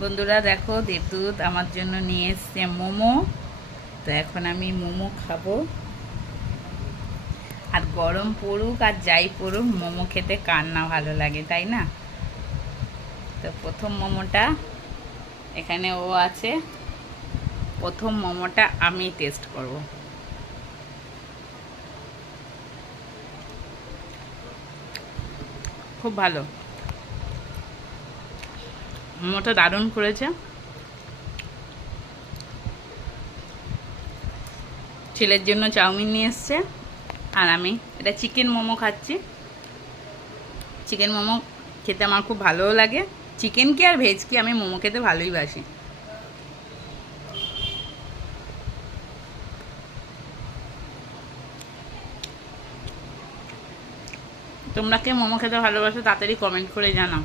বন্ধুরা দেখো, দেবদূত আমার জন্য নিয়ে এসছে মোমো। তো এখন আমি মোমো খাবো। আর গরম পড়ুক আর যাই পড়ুক, মোমো খেতে কার না ভালো লাগে, তাই না? তো প্রথম মোমোটা এখানে ও আছে। প্রথম মোমোটা আমি টেস্ট করব। খুব ভালো, মোমোটা দারুণ করেছে। ছেলের জন্য চাউমিন নিয়ে এসছে, আর আমি এটা চিকেন মোমো খাচ্ছি। চিকেন মোমো খেতে আমার খুব ভালোও লাগে। চিকেন কি আর ভেজ কি, আমি মোমো খেতে ভালোই বাসি। তোমরা কে মোমো খেতে ভালোবাসো তাড়াতাড়ি কমেন্ট করে জানাও।